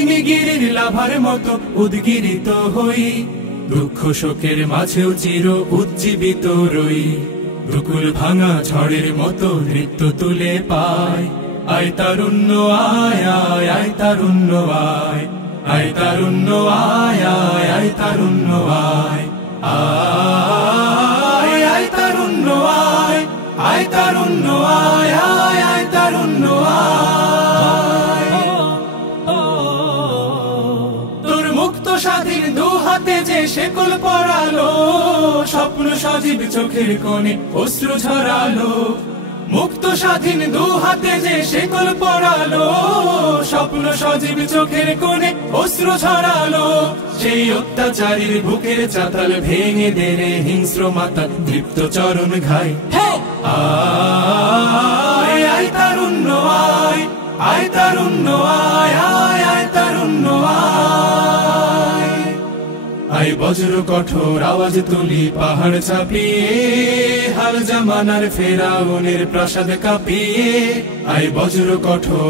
অগ্নিগিরির লাভার মতো উদ্গিরিত হই, দুঃখ শোকের মাঝেও চির উজ্জীবিত রই। দুকুল ভাঙা ঝড়ের মতো নৃত্য তুলে পায়, আয় তারুণ্য আয় আয় আয় তারুণ্য আয়, আয় তারুণ্য আয় আয় আয় তারুণ্য আয়, আয় আয় তারুণ্য আয়, আয় তারুণ্য আয় আয় আয় তারুণ্য আয়। তোর মুক্ত স্বাধীন দু হাতে যে শেকল পরালো, স্বপ্ন সজীব চোখের কোণে অশ্রু ঝরালো। মুক্ত স্বাধীন দু হাতে যে শেকল পরালো, স্বপ্ন সজীব চোখের কোণে অশ্রু ঝরালো। সেই অত্যাচারীর বুকের চাতাল ভেঙে দেরে হিংস্র মাতা দীপ্ত চরণ ঘাই। আয় আয় তারুণ্য আয়, আয় তারুণ্য আয় আয় আয় তারুণ্য আয়। আয় বজ্র কঠোর আওয়াজ তুলি পাহাড় চাপিয়ে, হাল জামানার ফেরাউনের প্রাসাদ কাঁপিয়ে। আয় বজ্র কঠোর